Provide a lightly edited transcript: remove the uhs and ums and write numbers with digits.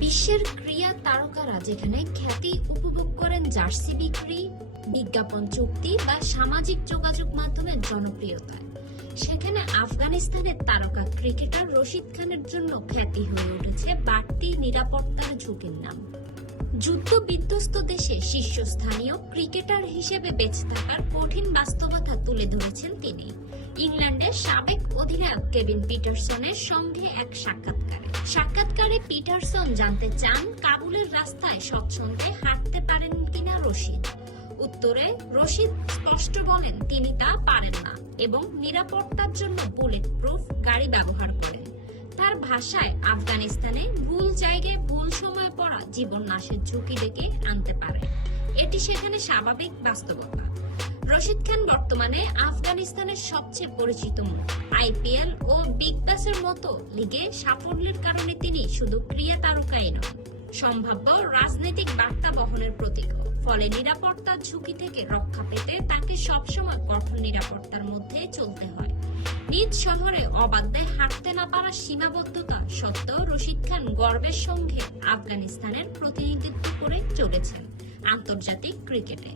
বিশ্বের ক্রীড়া তারকারা যেখানে খ্যাতি উপভোগ করেন জার্সি বিক্রি, বিজ্ঞাপন চুক্তি বা সামাজিক যোগাযোগ মাধ্যমের জনপ্রিয়তায়, সেখানে আফগানিস্তানের তারকা ক্রিকেটার রশিদ খানের জন্য খ্যাতি হয়ে উঠেছে বাড়তি নিরাপত্তার ঝুঁকির নাম। যুদ্ধ বিধ্বস্ত দেশে শীর্ষস্থানীয় ক্রিকেটার হিসেবে বেঁচে থাকার কঠিন বাস্তবতা তুলে ধরেছেন তিনি ইংল্যান্ডের সাবেক অধিনায়ক কেভিন পিটারসনের সঙ্গে এক সাক্ষাৎকারে পিটারসন জানতে চান কাবুলের রাস্তায় স্বচ্ছন্দে হাঁটতে পারেন কিনা রশিদ। উত্তরে রশিদ স্পষ্ট বলেন তিনি তা পারেন না এবং নিরাপত্তার জন্য বুলেট প্রুফ গাড়ি ব্যবহার করেন। তার ভাষায়, আফগানিস্তানে ভুল জায়গায় ভুল সময় পড়া জীবন নাশের ঝুঁকি ডেকে আনতে পারে। এটি সেখানে স্বাভাবিক বাস্তবতা। রশিদ খান বর্তমানে আফগানিস্তানের সবচেয়ে পরিচিত মুখ। আইপিএল ও বিগ ব্যাশের মতো লিগে সাফল্যের কারণে তিনি শুধু ক্রীড়া তারকাই নন, সম্ভাব্য রাজনৈতিক বার্তা বহনের প্রতীক। ফলে নিরাপত্তার ঝুঁকি থেকে রক্ষা পেতে তাকে সবসময় কঠোর নিরাপত্তার মধ্যে চলতে হয়। নিজ শহরে অবাধ্যে হাঁটতে না পারার সীমাবদ্ধতা সত্ত্বেও রশিদ খান গর্বের সঙ্গে আফগানিস্তানের প্রতিনিধিত্ব করে চলেছেন আন্তর্জাতিক ক্রিকেটে।